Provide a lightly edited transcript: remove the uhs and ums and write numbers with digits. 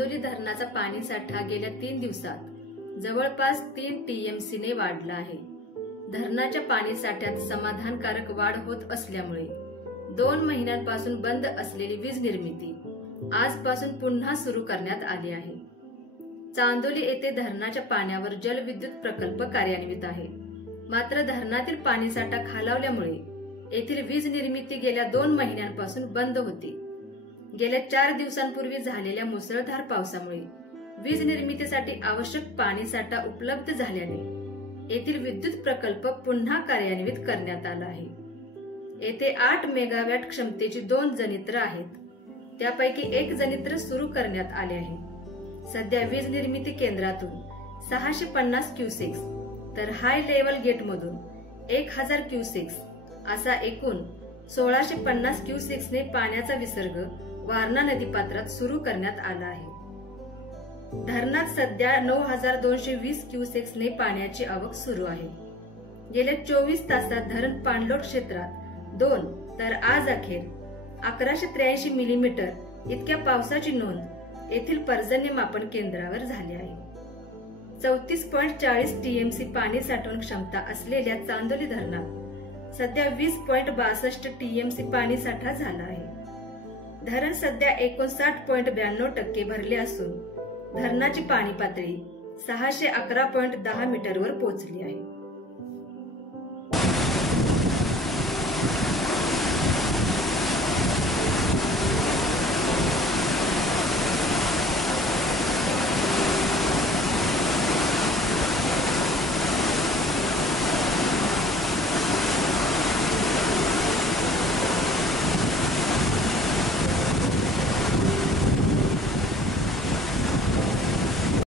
चांदोली धरणाचा पाणीसाठा गेल्या 3 दिवसात जवळपास 3 टीएमसीने वाढला आहे। धरणाच्या पाणीसाठ्यात समाधानकारक वाढ होत असल्यामुळे 2 महिन्यांपासून बंद असलेली वीज निर्मिती आजपासून पुन्हा सुरू करण्यात आली आहे। चांदोली येथे धरणाच्या पाण्यावर जलविद्युत प्रकल्प कार्यान्वित आहे। मात्र धरणातील पाणीसाठा खालावल्यामुळे येथील वीज निर्मिती गेल्या 2 महिन्यांपासून बंद होती। गेल्या 4 दिवसांपूर्वी झालेल्या मुसळधार पावसामुळे वीज निर्मितीसाठी आवश्यक पाणीसाठा उपलब्ध झाल्याने येथील विद्युत प्रकल्प पुन्हा कार्यान्वित करण्यात आला आहे। येथे 8 मेगावॅट क्षमतेची 2 जनित्र आहेत, त्यापैकी 1 जनित्र सुरू करण्यात आले आहे। सध्या वीज निर्मिती केंद्रातून 650 क्युसेक्स तर हाय लेव्हल गेटमधून 1000 क्युसेक्स असा एकूण 1650 क्युसेक्सने पाण्याचा विसर्ग वारणा नदीपात्रात सुरू करण्यात आला आहे। धरणात सध्या 9220 क्युसेक्सने पाण्याची आवक सुरू आहे। गेल्या 24 तासात धरण पाणलोट क्षेत्रात 2 तर आज अखेर 1183 मिलीमीटर इतक्या पावसाची नोंद येथील पर्जन्य मापन केंद्रावर झाली आहे। 34.40 टीएमसी पाणी साठवण क्षमता असलेल्या चांदोली धरणात सध्या 20.62 टीएमसी पाणी साठा झाला आहे। धरण सध्या 59.92% भरले असून धरणाची पाणी पातळी 611.10 मीटरवर पोहोचली आहे।